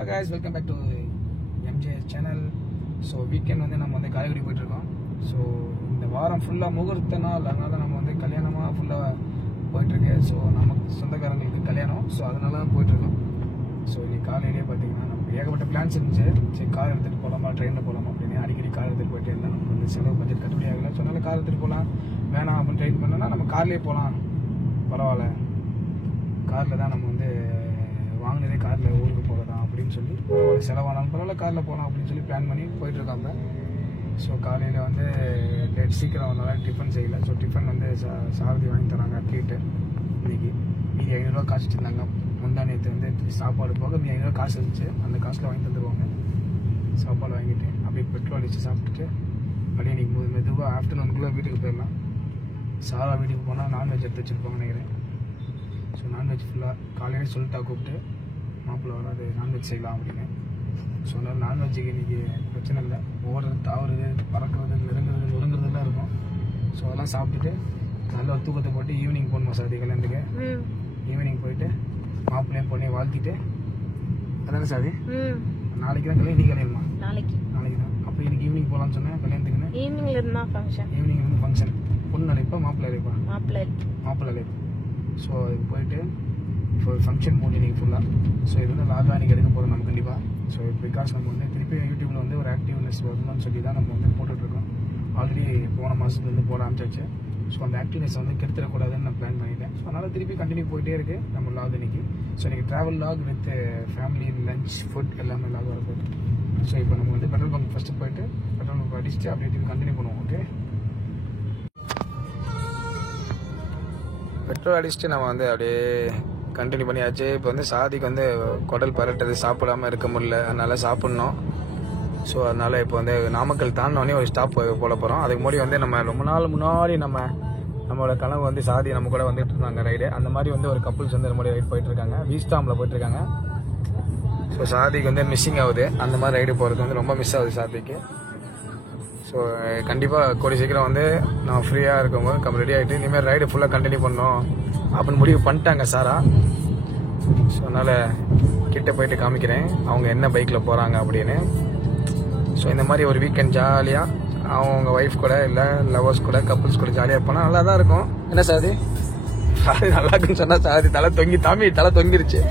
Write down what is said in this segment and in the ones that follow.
Hello guys, welcome back to MJS channel. So weekend வந்து நம்ம வந்து காரைக்குடி போயிட்டு இருக்கோம். ஸோ இந்த வாரம் ஃபுல்லாக முகூர்த்த நாள், அதனால நம்ம வந்து கல்யாணமாக ஃபுல்லாக போயிட்டுருக்கு. ஸோ நமக்கு சொந்தக்காரங்களுக்கு கல்யாணம், ஸோ அதனால போயிட்டுருக்கோம். ஸோ இன்னைக்கு காலையிலேயே பார்த்தீங்கன்னா நமக்கு ஏகப்பட்ட பிளான்ஸ் இருந்துச்சு. சரி கார் எடுத்துகிட்டு போகலாமா ட்ரெயினில் போகலாமா அப்படின்னு அடிக்கடி கார் எடுத்துகிட்டு போயிட்டே இருந்தால் நமக்கு வந்து செலவு பட்ஜெட் கட்டுப்படி ஆகலை. ஸோ அதனால கார் எடுத்துகிட்டு போகலாம், வேணாம் அப்படின்னு ட்ரெயின் பண்ணோன்னா நம்ம கார்லேயே போகலாம், பரவாயில்ல காரில் தான் நம்ம வந்து வாங்கினதே காரில் ஊருக்கு போகலாம் அப்படின்னு சொல்லி பரவாயில்ல செலவானாலும் பரவாயில்ல காரில் போகலாம் அப்படின்னு சொல்லி பிளான் பண்ணி போயிட்டுருக்காங்க. ஸோ காலையில் வந்து லேட் சீக்கிரம் வந்தாலும் டிஃபன் செய்யலை. ஸோ டிஃபன் வந்து சாரதி வாங்கி தராங்க ட்ரீட்டு. இன்றைக்கி மீதி 500 காசு வச்சுருந்தாங்க. முந்தா நேற்று வந்து சாப்பாடு போக மீதி 500 காசு இருந்துச்சு. அந்த காசில் வாங்கி தந்துடுவாங்க. சாப்பாடு வாங்கிட்டு அப்படியே பெட்ரோல் அடித்து சாப்பிட்டுட்டு அப்படியே இன்றைக்கி மெதுவாக ஆஃப்டர்நூனுக்குள்ளே வீட்டுக்கு போயிடலாம். சாரா வீட்டுக்கு போனால் நான்வெஜ் எடுத்து வச்சுருப்பாங்கன்னு நினைக்கிறேன். ஸோ நான்வெஜ் ஃபுல்லாக காலையில் சொல்லிட்டா கூப்பிட்டு மாப்பிள்ளை வராது நான்வெஜ் செய்யலாம் அப்படின்னு. ஸோ அதனால் நான்வெஜ்ஜுக்கு இன்றைக்கி பிரச்சனை இல்லை. ஓடுறது, தாவுறது, பறக்கிறது, நொறுங்குறதுலாம் இருக்கும். ஸோ அதெல்லாம் சாப்பிட்டுட்டு நல்ல ஒரு தூக்கத்தை போட்டு ஈவினிங் போகணுமா சாதி கல்யாணத்துக்கு. ஈவினிங் போயிட்டு மாப்பிள்ளையும் பொண்ணையும் வாழ்த்திட்டு அதானே சாதி நாளைக்கு தான் கல்யாணம். இன்றைக்கி கல்யாணமா? நாளைக்கு தான். அப்போ இன்னைக்கு ஈவினிங் போகலான்னு சொன்னேன் கல்யாணத்துக்குன்னு. ஈவினிங் இருந்து ஃபங்க்ஷன். பொண்ணு அழைப்பா மாப்பிள்ளை அழைப்பா? மாப்பிள்ளை அழைப்பா. ஸோ இது போயிட்டு இப்போ ஃபங்க்ஷன் மூடி இன்றைக்கி ஃபுல்லாக. ஸோ இது வந்து லாகாக இன்றைக்கி எடுக்க போகிறோம் நம்ம கண்டிப்பாக. ஸோ பிகாஸ் நம்ம வந்து திருப்பி யூடியூப்பில் வந்து ஒரு ஆக்டிவ்னஸ் வரணும்னு சொல்லி தான் நம்ம வந்து போட்டுட்ருக்கோம். ஆல்ரெடி போன மாதத்துலேருந்து போட ஆரம்பிச்சாச்சு. ஸோ அந்த ஆக்டிவ்னஸ் வந்து கெடுத்துடக்கூடாதுன்னு நான் பிளான் பண்ணிட்டேன். ஸோ அதனால் திருப்பி கண்டினியூ போயிட்டே இருக்குது நம்ம லாக் இன்றைக்கி. ஸோ இன்றைக்கி travel log with family, lunch, food எல்லாமே லாக் வரப்போகுது. ஸோ இப்போ நம்ம வந்து பெட்ரோல் பங்க் ஃபஸ்ட்டு போயிட்டு பெட்ரோல் பங்க் அடிச்சுட்டு அப்படியே திருப்பி கண்டினியூ பண்ணுவோம். ஓகே, பெட்ரோல் அடிச்சுட்டு நம்ம வந்து அப்படியே கண்டினியூ பண்ணியாச்சு. இப்போ வந்து சாதிக்கு வந்து குடல் பரட்டுறது, சாப்பிடாமல் இருக்க முடியல, அதனால் சாப்பிட்ணும். ஸோ அதனால் இப்போ வந்து நாமக்கல் தாண்டினோடனே ஒரு ஸ்டாப் போட போகிறோம். அதுக்கு முன்னாடி வந்து நம்ம ரொம்ப நாள் முன்னாடி நம்மளோட கனவு வந்து சாதி நம்ம கூட வந்துட்டு இருந்தாங்க ரைடு. அந்த மாதிரி வந்து ஒரு கப்புள்ஸ் வந்து நம்ம ரைடு போயிட்டுருக்காங்க, வீஸ்டாமில் போயிட்டுருக்காங்க. ஸோ சாதிக்கு வந்து மிஸ்ஸிங் ஆகுது. அந்த மாதிரி ரைடு போகிறது வந்து ரொம்ப மிஸ் ஆகுது சாதிக்கு. ஸோ கண்டிப்பாக கூடிய சீக்கிரம் வந்து நான் ஃப்ரீயாக இருக்கும்போது ரெடி ஆகிட்டு இனிமேல் ரைடு ஃபுல்லாக கண்டினியூ பண்ணோம் அப்படின்னு முடிவு பண்ணிட்டாங்க சாரா. ஸோ அதனால் கிட்ட போயிட்டு காமிக்கிறேன் அவங்க என்ன பைக்கில் போகிறாங்க அப்படின்னு. ஸோ இந்த மாதிரி ஒரு வீக்கெண்ட் ஜாலியாக அவங்க ஒய்ஃப் கூட இல்லை லவர்ஸ் கூட கப்புள்ஸ் கூட ஜாலியாக போனால் நல்லா தான் இருக்கும். என்ன சாதி நல்லா இருக்குன்னு சொன்னால் சாதி தாமி தலை தொங்கிருச்சு.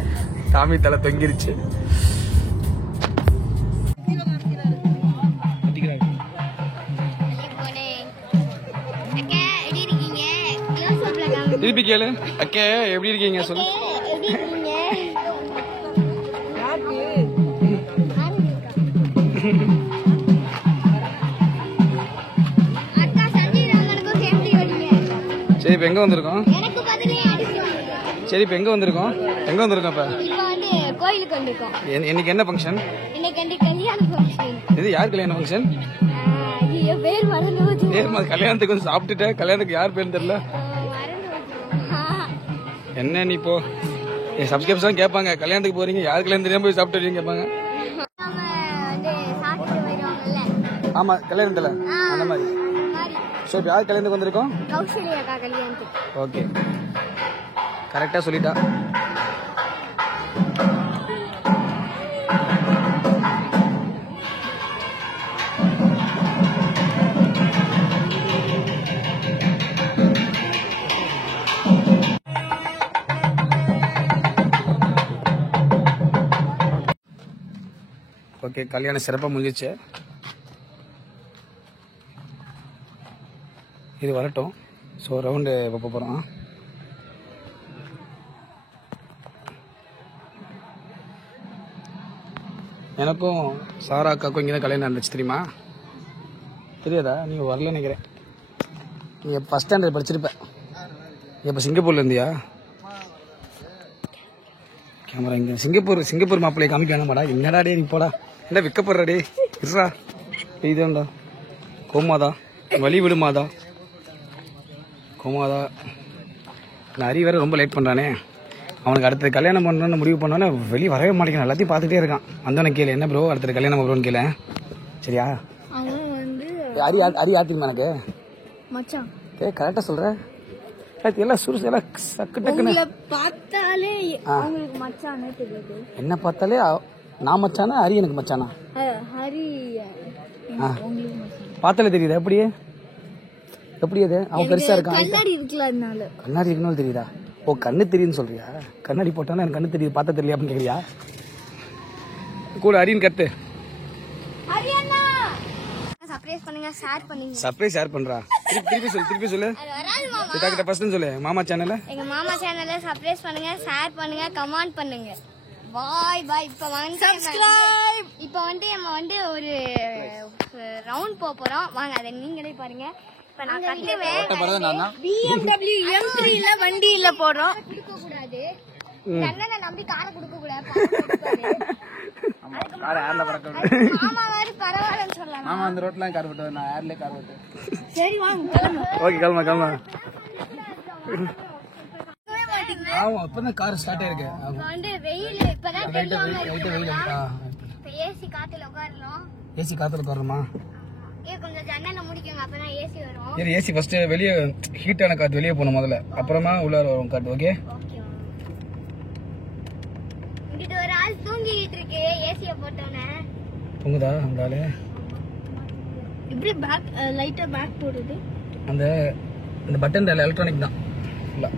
திருப்பி கேளு. அக்கே எப்படி இருக்கீங்க சொல்லு. சரி இப்போ எங்க வந்திருக்கோம்? இப்ப கோயிலுக்கு வந்திருக்கோம். இன்னைக்கு என்ன ஃபங்க்ஷன்? இது யார் கல்யாண ஃபங்க்ஷன்? கல்யாணத்துக்கு வந்து சாப்பிட்டுட்டேன். கல்யாணத்துக்கு யார் பேர் தெரியல. என்ன நீ இப்போ என் சப்ஸ்கிரைபர்ஸ் கேட்பாங்க கல்யாணத்துக்கு போறீங்க, யார் கல்யாணம் தெரியாம போய் சாப்பிட்டு கேட்பாங்க. ஆமா கல்யாணத்துல அந்த மாதிரி. ஸோ இப்போ யார் கல்யாணத்துக்கு வந்திருக்கோம்? ஓகே, கரெக்டா சொல்லிட்டா. ஓகே, கல்யாணம் சிறப்பாக முடிஞ்சிச்சு. இது வரட்டும். ஸோ ரவுண்டு வைப்ப போகிறோம். எனக்கும் சாரா அக்காவுக்கும் இங்கே தான் கல்யாணம் நடந்துச்சு, தெரியுமா? தெரியாதா? நீங்கள் வரல நினைக்கிறேன். நீங்கள் ஃபஸ்ட் ஸ்டாண்டர்ட் படிச்சிருப்பேன். இப்போ சிங்கப்பூரில் இருந்தியா? கேமரா இங்கே சிங்கப்பூர் மாப்பிள்ளையை காமிக்கணுமாடா? என்னடா டே நீ போடா, என்ன விற்கப்படுறா டே இருடா. இதுண்டா கோமாதா, வழி விடுமாதா கோமாதா. நிறைய வேறு ரொம்ப லேட் பண்ணுறானே. அவனுக்கு அடுத்தது கல்யாணம் பண்ணணும்னு முடிவு பண்ணோன்னே வெளியே வரவே மாட்டேங்கிறான். எல்லாத்தையும் பார்த்துட்டே இருக்கான். வந்தவனை கேளு, என்ன ப்ரோ அடுத்தது கல்யாணம் ப்ரோன்னு கேளு. சரியா? அரி ஆத்திருமா எனக்கு கரெக்டாக சொல்கிறேன். எல்லாம் சுருசு எல்லாம் சக்கு டக்குன்னு பார்த்தாலே அவங்களுக்கு மச்சானே தெரியுது. என்ன பார்த்தாலே நான் மச்சானா ஹரி எனக்கு மச்சானா? ஹரி பார்த்தாலே தெரியுதா? எப்படி அது? அவன் பெருசா இருக்கான். கண்ணாடி இருக்குல்ல அதனால. கண்ணாடி இருக்கணும் தெரியுதா? ஓ கண்ணு தெரியுதுன்னு சொல்றியா? கண்ணாடி போட்டானா எனக்கு கண்ணு தெரியுது, பார்த்தா தெரியல அப்படின்னு கேக்குறியா? கூட ஹரின்னு கத்து. ஹரி அண்ணா சர்ப்ரைஸ் பண்ணுங்க, ஷேர் பண்ணுங்க. சர்ப்ரைஸ் ஷேர் பண்றா. திருப்பி சொல்லு. அது வராது மாமா. கிட்ட ஃபர்ஸ்ட் சொல்லு. மாமா சேனல்ல எங்க மாமா சேனலை சர்ப்ரைஸ் பண்ணுங்க, ஷேர் பண்ணுங்க, கமெண்ட் பண்ணுங்க. பாய் பாய். இப்போ வந்து சப்ஸ்கிரைப். இப்போ வந்து நம்ம வந்து ஒரு ரவுண்ட் போறோம். வாங்க அதை நீங்களே பாருங்க. இப்போ நான் கட்டுவேன். BMW M3 ல வண்டியில போறோம். கொடுக்க கூடாது. கண்ணனை நம்பி காரை கொடுக்க கூடாது. கார் ஏர்ல பறக்க. மாமா வேற பரவாயில்லைன்னு சொல்லலாம். மாமா அந்த ரோட்ல கார் ஓட்டுவேன், நான் ஏர்ல கார் ஓட்டுவேன். சரி வாங்க கிளம்பு. ஓகே கிளம்பு. ஆமா இப்பதான் கார் ஸ்டார்ட் ஆயிருக்கு. வந்து வெயில் இப்பதான் தெரியும். வெயில் இப்போ ஏசி காத்துல உட்காரலாம். ஏசி காத்துல உட்காரணுமா? கொஞ்சம் ஜன்னலை முடிக்கங்க, அப்பதான் ஏசி வரும். சரி ஏசி ஃபர்ஸ்ட் வெளியே ஹீட்டான காத்து வெளியே போகணும் முதல்ல, அப்புறமா உள்ளார வரும் காத்து. ஓகே இங்கிட்ட ஒரு ஆள் தூங்கிட்டு இருக்கு ஏசிய போட்டோன்னே. தூங்குதா அந்த ஆளு? இப்படி பேக் லைட்டா பேக் போடுது. அந்த பட்டன் எலக்ட்ரானிக் தான் ஃபுல்லா.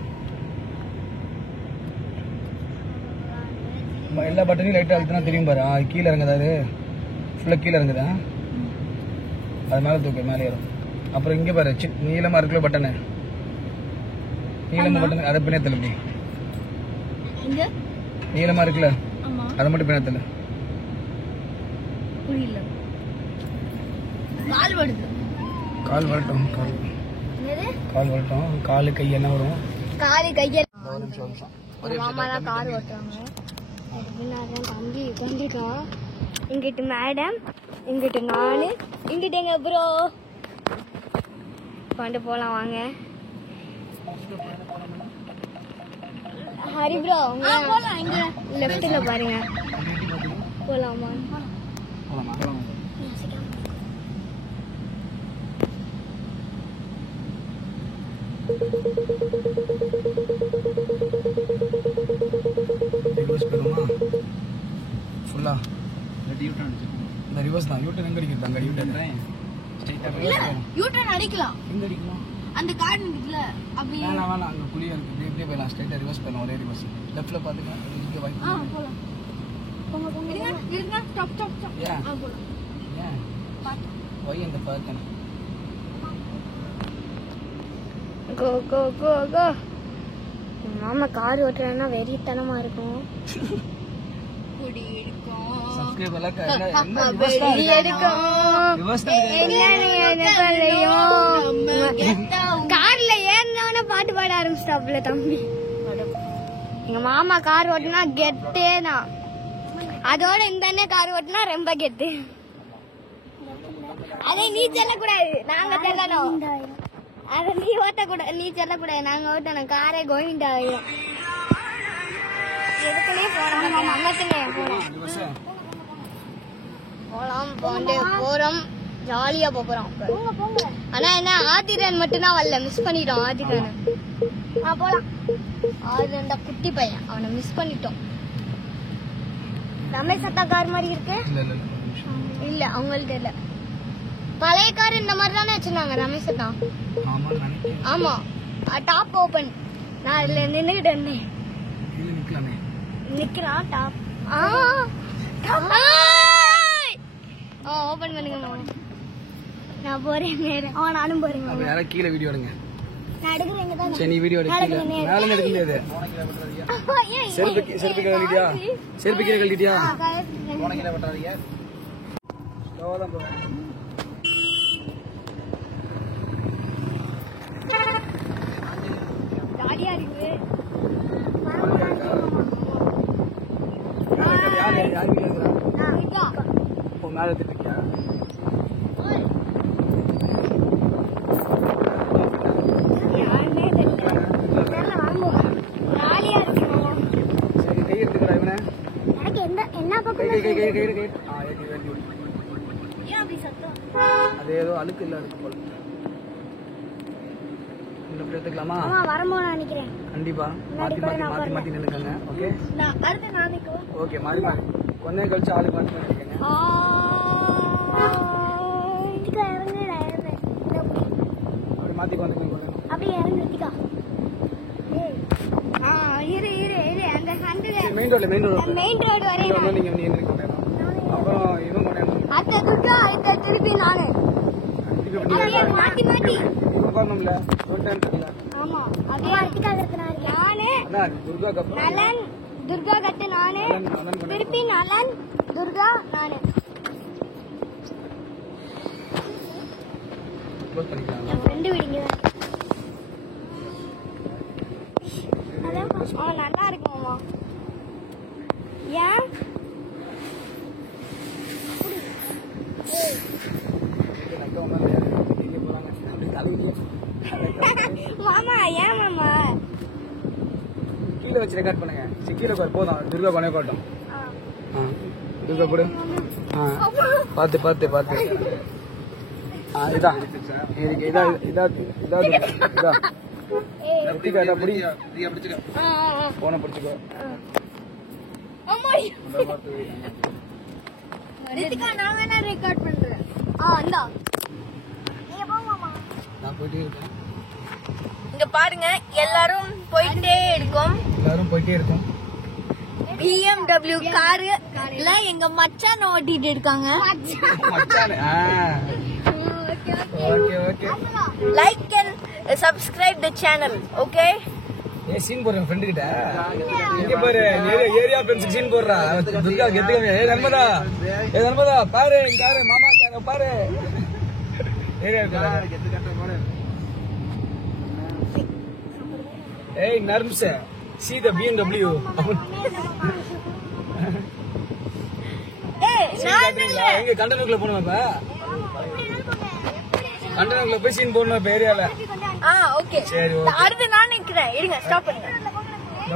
எல்லா பட்டனையும் லைட்டா அழுத்தினா தெரியும் பாரு. கீழே இறங்குதாரு, ஃபுல்லா கீழே இறங்குதா, அது மேலே தூக்கு, மேலே ஏறும். அப்புறம் இங்கே பாரு நீளமா இருக்குல்ல பட்டனு, நீளமா பட்டன் அதை பின்னத்தில் இப்படி நீளமா இருக்குல்ல அதை மட்டும் பின்னத்தில். புரியல. கால் வருது. கால் வரட்டும். கால் வரட்டும். காலு கை என்ன வரும்? காலு கைய. ஒரு நிமிஷம். மாமா தான் கார் ஓட்டுறாங்க. தம்பி உட்காந்துருக்கான். இங்கிட்டு மேடம், இங்கிட்டு நானு, இங்கிட்டு எங்க ப்ரோ. கொண்டு போலாம் வாங்க. ஹரி ப்ரோ இங்க லெஃப்ட்ல பாருங்க. போலாமா? ஃபுல்லா இந்த ரிவர்ஸ் தான். யூட்டர்ன் எங்க அடிக்கிறது? அங்க யூட்டர்ன் ஸ்ட்ரைட்டா யூட்டர்ன் அடிக்கலாம். எங்க அடிக்கலாம்? அந்த கார்டு இருக்குல்ல அப்படியே. வேணாம் அங்க குழியா இருக்கு. இப்படியே போயிடலாம். ஸ்ட்ரைட்டா ரிவர்ஸ் பண்ணலாம். ஒரே ரிவர்ஸ். லெஃப்ட்ல பாத்துக்கலாம். இங்க வாய்ப்பு. போலாம். போங்க. இருங்க. ஸ்டாப். போலாம். ஏன்? போய் இந்த பாக்கன. கோ. மாமா கார் ஓட்டுறேன்னா வெறித்தனமா இருக்கும். குடி இருக்கும். சப்ஸ்கிரைப் எல்லாம் கார்ல ஏறினவன பாட்டு பாட ஆரம்பிச்சிட்டாப்ல தம்பி. எங்க மாமா கார் ஓட்டுனா கெத்தே தான். அதோட இந்த அண்ணன் கார் ஓட்டுனா ரொம்ப கெத்து. அதை நீ செல்லக்கூடாது, நாங்க செல்லணும். அதை நீ ஓட்டக்கூடாது, நீ செல்லக்கூடாது, நாங்க ஓட்டணும். காரே கோவிந்தாயிரும். எதுக்குள்ளே போறோம். அம்மத்துனே போறோம். ஜாலியா போறோம். ஆனா என்ன ஆதிரன் மட்டும் தான் வரல. மிஸ் பண்ணிட்டோம் ஆதிரன். போலாம். ஆதிரன் தான் குட்டி பையன், அவனை மிஸ் பண்ணிட்டோம். ரமேஷ் அத்தா கார் மாதிரி இருக்கு. இல்ல அவங்கள்ட்ட இல்ல. பழைய கார் இந்த மாதிரி தானே வச்சிருந்தாங்க ரமேஷ் அத்தா. ஆமா டாப் ஓபன். நான் இதுல நின்னுகிட்டு இருந்தேன். நிக்கலாம் டாப். ஓபன் பண்ணுங்க. நான் போறேன் நேரா. நானும் போறேன். அப்ப யாரா கீழ வீடியோ எடுங்க. நான் எடுக்கறேங்க தான். சரி நீ வீடியோ எடுங்க. மேல எடுக்க முடியாது. செல்ஃபி கழட்டிட்டியா? செல்ஃபி கழட்டிட்டியா? போன கீழ பட்டாதீங்க. ஸ்லோவா தான் போங்க. ஜாலியா இருக்கு. யாரு கேக்குறா? மேல எடுத்துட்டியா? அது ஏதோ அழுக்கு இல்ல இருக்கு போல. இன்னும் எடுத்துக்கலாமா? வரும்போது நினைக்கிறேன். கண்டிப்பா மாத்தி நின்னுக்கங்க. ஓகே அடுத்து நான் நிக்கவா? ஓகே மாறி கொஞ்ச கழிச்சு ஆளு மாத்தி பண்ணிருக்கேன். அப்படி மாத்தி வந்துருக்கீங்க. அப்படியே இறங்குறதுக்கா? இரு அந்த மெயின் ரோடு வரையும் நீங்க கொண்டாடணும். அப்புறம் இவன் கொண்டாடணும். அத்தை துர்கா இத்த திருப்பி நானு மாத்தி இவன் வரணும்ல சொல்லிட்டேன்னு தெரியல. ஆமா அப்படியே நானு துர்கா நலன் துர்கா கட்டு நானு திருப்பி நலன் துர்கா நானு ரெண்டு விடுங்க. நல்லா இருக்குமாமா? ஏன் மாமா ஏன் மாமா கீழே வச்சு ரெக்கார்ட் பண்ணுங்க. கீழே போதும். துர்கா கொண்டே போட்டோம். துர்கா போடு. பார்த்து போன பிடிச்சிக்கோ. நான் வேணா ரெக்கார்ட் பண்றேன். நான் போயிட்டே இருக்கேன். இங்க பாருங்க எல்லாரும் போயிட்டே இருக்கோம். BMW கார்ல எங்க மச்சான் ஓட்டிட்டு இருக்காங்க. Okay like and subscribe the channel. Okay scene போடுறேன் ஃப்ரெண்டு கிட்ட. இங்க பாரு ஏரியா ஃப்ரெண்ட்ஸ் சீன் போடுறா. துர்கா கெத்துக்கங்க. நண்பதா பாரு மாமா பாரு ஏரியா ஏய் நர்ம்ஸ் see the BMW. எங்க கண்டனக்குள்ள போனோம். கண்டனக்குள்ள போய் சீன் போடணும் இப்ப ஏரியால. ஓகே சரி அடுத்து நான் நிக்கிறேன். இருங்க ஸ்டாப் பண்ணுங்க.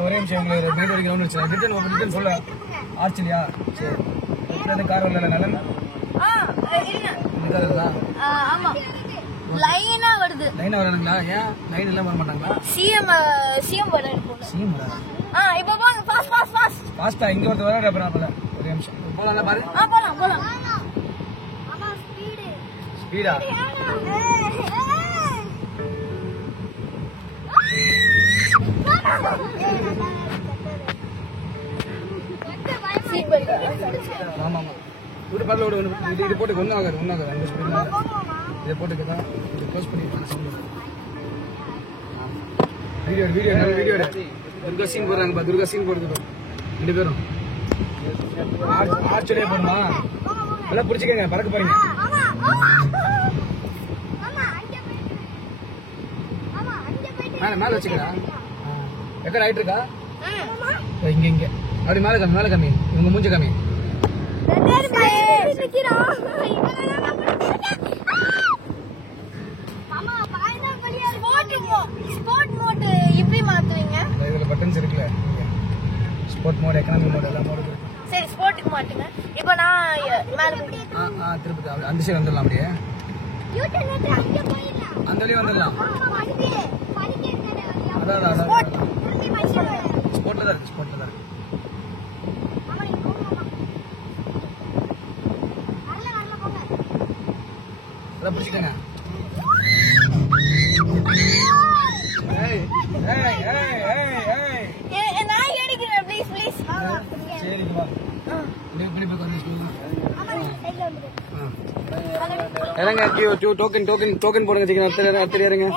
ஒரே நிமிஷம் உங்களுக்கு ஒரு மீட் கிரவுண்ட் வச்சு ரிட்டர்ன் சொல்ல ஆச்சுலியா? சரி இந்த கார் வரல நலன். இருங்க இந்த கார் தான். ஆமா லைனா வருது. லைனா வரானுங்களா? ஏன் லைன் எல்லாம் வர மாட்டாங்களா? சிஎம் வர சிஎம் வர. இப்போ போங்க ஃபாஸ்டா இங்க ஒருத்தர் வர அப்புறம் போல. ஒரே நிமிஷம் போலாம் பாரு. போலாம் ஆமா ஸ்பீடா ஆமா விடு பரல விடு. இது போட்டு ஒன்றும் ஆகாது அந்த ஸ்பீட்ல இதை போட்டுக்கதான் இது க்ளோஸ் பண்ணிட்டு வீடியோ துர்கா சீன் போடுறாங்க. துர்கா சீன் போடுறது 2 பேரும் ஆர்ச்சரியா போடுமா? எல்லாம் பிடிச்சிக்கங்க. பறக்க போறீங்க. மேல வச்சுக்கடா. எக்கட ஆயிட்டு இருக்கா? இங்க அப்படி மேல கம்மி. இவங்க மூஞ்ச கம்மி. இப்படி மாத்துவீங்க. இதுல பட்டன்ஸ் இருக்குல்ல. ஸ்போர்ட் மோட், எக்கனாமி மோட் எல்லாம் மோட் இருக்கு. சரி ஸ்போர்ட்டுக்கு மாட்டுங்க. இப்போ நான் மேல திருப்பி அந்த சைடு வந்துடலாம். அப்படியே அந்த வழியே வந்துடலாம். அதான் ஸ்போர்ட்ல தான் இருக்கு. அதான் பிடிச்சிக்கங்க. நான் எடுக்கிறேன் ப்ளீஸ். சரி வா. இப்படி போய் கொஞ்சம் இறங்க. டோக்கன் போடுங்க. அடுத்த இறங்க.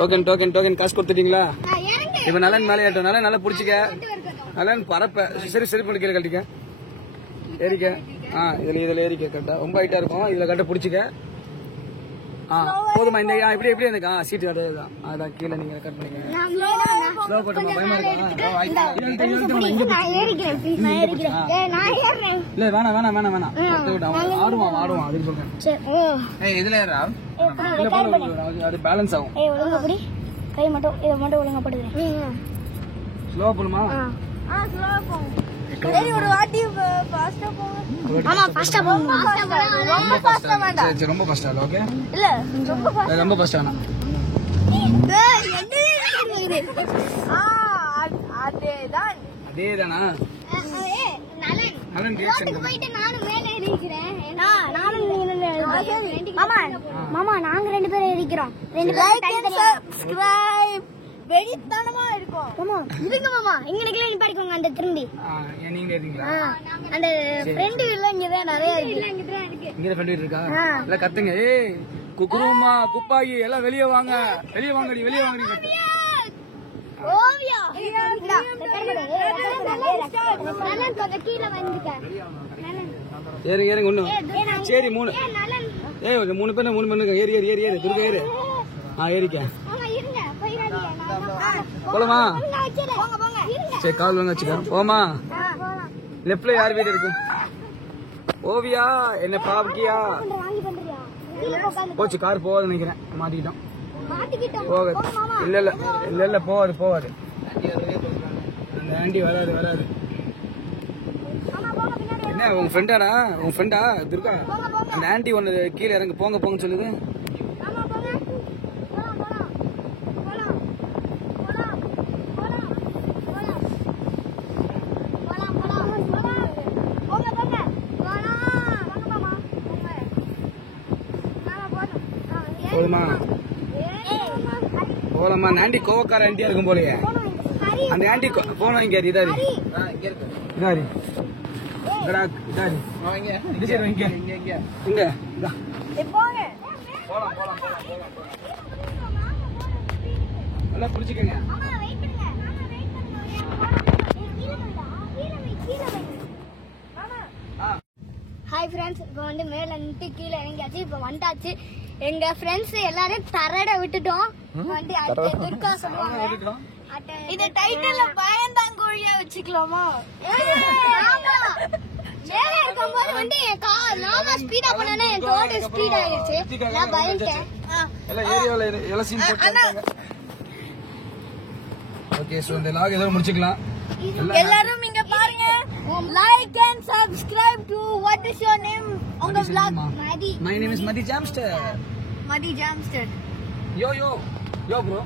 டோக்கன் காசு கொடுத்துட்டீங்களா? இப்ப நலன் மேலே ஏட்டும். நல்லா பிடிச்சிக்க. நலன் பரப்ப சரி பண்ணி கீழே கட்டிக்க. ஏறிக்க. இதுல ஏறிக்க. கரெக்டா ரொம்ப ஹைட்டா இருக்கும். இதுல கரெக்டா பிடிச்சிக்க. போதுமா? இந்த இப்படி எனக்கு சீட்டு கட்டுறதுதான். அதான் கீழே நீங்க கட் பண்ணிக்க. ஸ்லோ போட்டுமா? பயமா இருக்கா? இல்ல வேணாம். ஆடுவான் அதுக்கு சொல்றேன். இதுல அது பேலன்ஸ் ஆகும். கை மட்டும் இதை மட்டும் ஒழுங்கா போட்டுக்கிறேன். ஸ்லோவா போணுமா? ஒரு வாட்டி ஃபாஸ்டா போங்க. ஆமா ஃபாஸ்டா போங்க. ரொம்ப ஃபாஸ்டா வேண்டாம். சரி ரொம்ப ஃபாஸ்டா இல்ல. ஓகே இல்ல ரொம்ப ஃபாஸ்டா வேணாம். அதேதானா? நல்ல ரோட்டுக்கு போயிட்டு நானும் மேல ஏறிக்கிறேன். நானும் மாமா நாங்க 2 பேரும் ஏறிக்கிறோம். 2 பேரும் சப்ஸ்கிரைப் வெடித்தனமா இருக்கும். மாமா இருங்க மாமா இங்க நிக்கல நிப்பாட்டிக்கோங்க அந்த திரும்பி. நீங்க ஏறிங்களா? அந்த ஃப்ரெண்ட் வீட்ல இங்க தான் நிறைய இருக்கு. இங்க ஃப்ரெண்ட் வீட் இருக்கா? இல்ல கத்துங்க. ஏய் குக்குருமா குப்பாயி எல்லாம் வெளிய வாங்க. வெளிய வாங்கடி வெளிய வாங்கடி. ஓவியா நலன் கொஞ்சம் கீழ வந்துக்க. ஏறுங்க ஏறுங்க ஒண்ணு. சரி 3. ஏய் 3 பேர் 3 மணிக்கு ஏறி ஏறி ஏறி ஏறி துர்கா ஏறு. ஏறிக்க. இருங்க போயிடாதீங்க. போலாமா? போங்க போங்க இருங்க. சரி கால் வாங்க வச்சுக்க. போமா? லெஃப்ட்ல யார் வீடு இருக்கு? ஓவியா என்ன பாவக்கியா? வாங்கி பண்றியா? கீழ உட்கார்ந்து போச்சு கார் போகாது நினைக்கிறேன். மாட்டிக்கிட்டோம். மாட்டிக்கிட்டோம். போகாது. இல்ல இல்ல இல்ல இல்ல போகாது போகாது. அந்த ஆண்டி வராது வராது. என்ன உங்க ஃப்ரெண்டாடா? உங்க ஃப்ரெண்டா துர்கா? அந்த ஆண்டி ஒன்னு கீழே இறங்க போங்க போங்கன்னு சொல்லுது. ஆமா போங்க. போலாம் போலாம். போலாம். போலாம். போலாம். போலாம். போலாம் போலாம். போலாம். போங்க போங்க. போலாம். வாங்க மாமா. போங்க. மாமா போலாம். போதுமா? ஏய் மாமா. போலாமா? அந்த ஆண்டி கோவக்கார ஆண்டியா இருக்கும் போலயே. ஹரி அந்த ஆண்டி போனோம் இங்க இதாரி. இங்க இருக்கு. இதாரி. இங்கடா இதாரி. வாங்க. இது சரி இங்க இங்க இங்க. இங்க. இதா. போங்க. போலாம் போலாம் போலாம் போலாம். எல்லாம் புடிச்சுக்கங்க. மாமா வெயிட் பண்ணுங்க. மாமா வெயிட் பண்ணுங்க. கீழ வந்தா. கீழ வை. மாமா ஹாய் ஃப்ரெண்ட்ஸ், இப்போ வந்து மேல நின்று கீழே இறங்கியாச்சு. இப்போ வந்தாச்சு. எங்க ஃப்ரெண்ட்ஸ் எல்லாரும் தரட விட்டுட்டோம். வந்து அடுத்து துர்கா சொல்லுவாங்க. இந்த டைட்டில்ல பயந்தாங்கோழியா வச்சுக்கலாமா? மேல இருக்கும்போது வந்து என் கார் நாம ஸ்பீடா பண்ணனே என் தோட ஸ்பீட் ஆயிடுச்சு. நான் பயந்தேன். எல்லாம் ஏரியால எல்லாம் சீன் போட்டாங்க. ஓகே சோ இந்த லாக் இதோட முடிச்சுக்கலாம். எல்லாரும் இங்க பாருங்க. Like and subscribe to what is your name? உங்க vlog Madi. My name is Madi Jamster. Madi Jamster. Yo bro.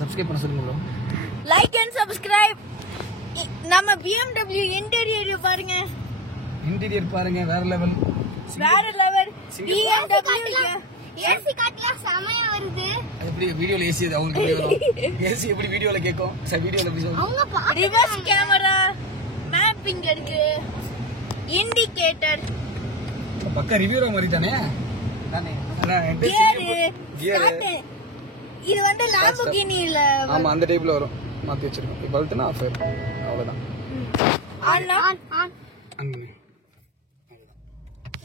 Subscribe பண்ண சொல்லுங்க bro. Like and subscribe. நம்ம BMW இன்டீரியர் பாருங்க. இன்டீரியர் பாருங்க வேற லெவல். வேற லெவல். BMW ஏசி காட்டியா சமையா வருது. எப்படி வீடியோல ஏசி அவங்களுக்கு வரும். ஏசி எப்படி வீடியோல கேக்கும்? சார் வீடியோல எப்படி சொல்லுங்க? அவங்க பாத்து ரிவர்ஸ் கேமரா, மேப்பிங் இருக்கு, இண்டிகேட்டர், பக்கா ரிவ்யூ மாதிரி தானே? தானே. கியர். இது வந்து லாம்போகினில ஆமா அந்த டைப்ல வரும். மாத்தி வச்சிருக்கோம். இப்போ அழுத்தினா ஆஃப் ஆயிடும். அவ்வளவுதான். ஆன்.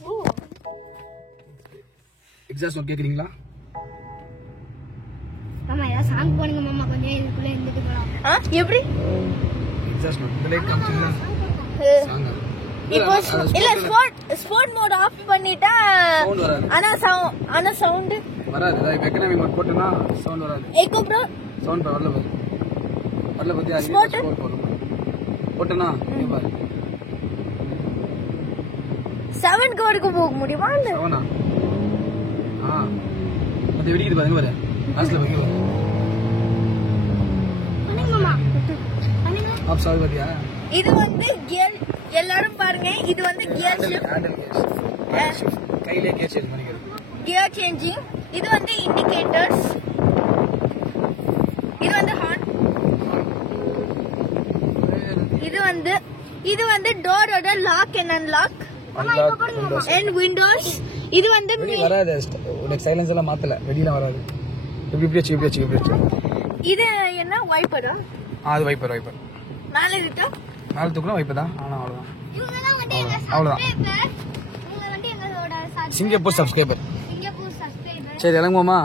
ஓ எக்ஸாஸ்ட் நோட் கேக்குறீங்களா? மாமா ஏதாவது சாங் போடுங்க மாமா, கொஞ்சம் இதுக்குள்ள இருந்துட்டு போலாம். எப்படி எக்ஸாஸ்ட் நோட் இந்த லைட் காமிச்சீங்களா சாங் இப்போ இல்ல ஸ்போர்ட் மோட் ஆஃப் பண்ணிட்டா சவுண்ட் வராது. ஆனா சவுண்ட் வராது. லைக் எக்கனாமி மோட் போட்டனா சவுண்ட் வராது. எக்கோ ப்ரோ சவுண்ட் வரல பத்தி அது ஸ்போர்ட் போட்டனா இங்க பாரு 7 கோடுக்கு போக முடியுமா? இல்ல சவனா அது வெடிக்குது பாருங்க பாரு லாஸ்ட்ல வைக்க பண்ணுங்க மாமா பண்ணுங்க. ஆப் சால் பாத்தியா? இது வந்து கியர், எல்லாரும் பாருங்க. இது வந்து கியர் ஷிஃப்ட், கையிலே கியர் சேஞ்ச் பண்ணிக்கிறது. Gear changing. இது வந்து இண்டிகேட்டர்ஸ். இது வந்து ஹார்ன். இது வந்து டோரோட lock and unlock and windows. இது வந்து வெடி வராது. உனக்கு சைலன்ஸ் எல்லாம் மாத்தல. வெடில வராது. இப்படி வச்சு இது என்ன வைப்பரா? அது வைப்பர் மேல இருக்கு. மேல தூக்குனா வைப்பர் தான். ஆனா அவ்வளவுதான். இவங்கலாம் வந்து எங்க அவ்வளவுதான். சப்ஸ்கிரைபர். இவங்க வந்து எங்களோட சிங்கப்பூர் சப்ஸ்கிரைபர். Singapore subscriber. சரி இறங்குவோமா?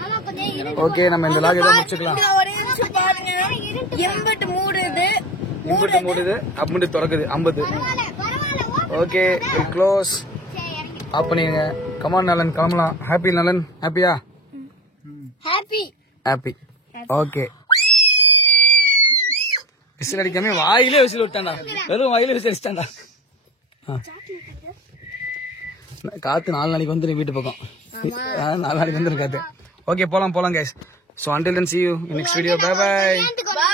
மாமா கொஞ்சம் இருங்க. ஓகே நம்ம இந்த லாக் இதோ முடிச்சுக்கலாம். இங்க ஒரே நிமிஷம் பாருங்க. எம்பட் மூடுது. இம்புட்டு மூடுது அம்புட்டு திறக்குது 50. பரவாயில்ல. Okay will close. சரி இறங்கி. ஆஃப் பண்ணிடுங்க. கமான் நலன் கிளம்பலாம். ஹாப்பி நலன் ஹாப்பியா? ஹாப்பி. ஓகே விசில் அடிக்காம வாயிலே விசில் விட்டான்டா. வெறும் வாயிலே விசில் அடிச்சிட்டான்டா. காத்து 4 நாளைக்கு வந்து வீட்டு பக்கம் 4 நாளைக்கு வந்து காத்து. ஓகே போலாம் guys. So until then see you in next video. Bye bye.